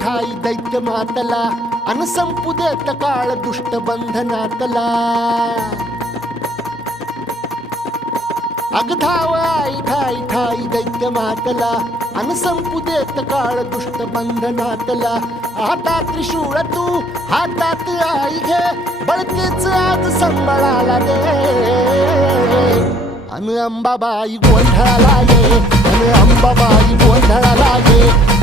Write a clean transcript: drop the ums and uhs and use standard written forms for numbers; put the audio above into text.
ठाई दैत्य मातला अन संपू देत काळ दुष्ट बंधनातला अग धाव आई ठाई ठाई दैत्य मातला अन संपू देत काळ दुष्ट बंधनातला हातात त्रिशूळ तू हातात आई घे बळतेच आज संबळाला दे अन अंबाबाई गोंधळाला ये अन अंबाबाई गोंधळाला ये